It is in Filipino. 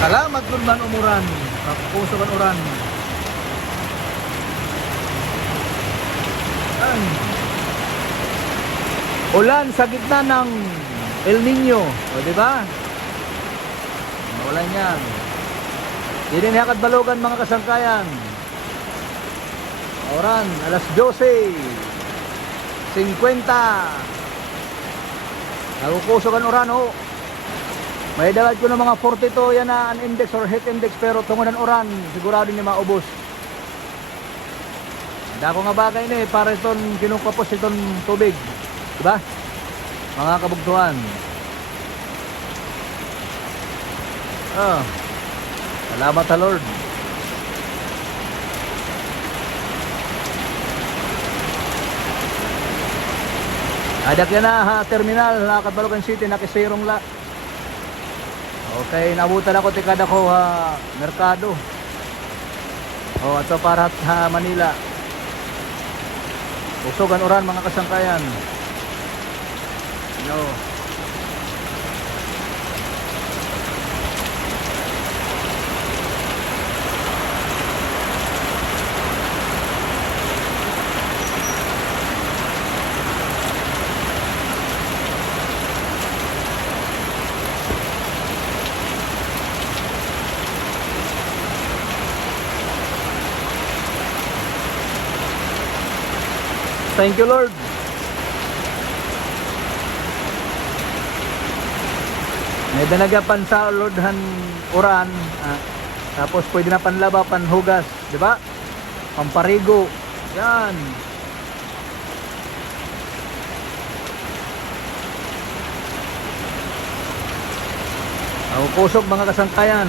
Salamat Lurban Umuran, puso kan uran. Ay. Ulan sa gitna ng El Nino, o di ba? Ulan yan. Hindi na hakad balogan mga kasangkayan. Oran, alas 12:50. Nagukuso kan oran ho. May dalat ko ng mga 42 yan na an index or heat index, pero tungunan oran sigurado niya maubos. Dako nga bagay ni para itong kinukapos itong tubig, diba mga kabugtuhan? Salamat sa Lord. Adak yan na ha, terminal na Catbalogan City, nakisirong la. Okay, nabutan ako tikada ko ha, merkado. Ito para sa Manila. Usogan oran mga kasangkayan. No. Thank you Lord. May danagapan sa Lordhan uran, tapos pwede na panlaba, panhugas, di ba? Pamparigo. Yan. Kusog mga kasangkayan.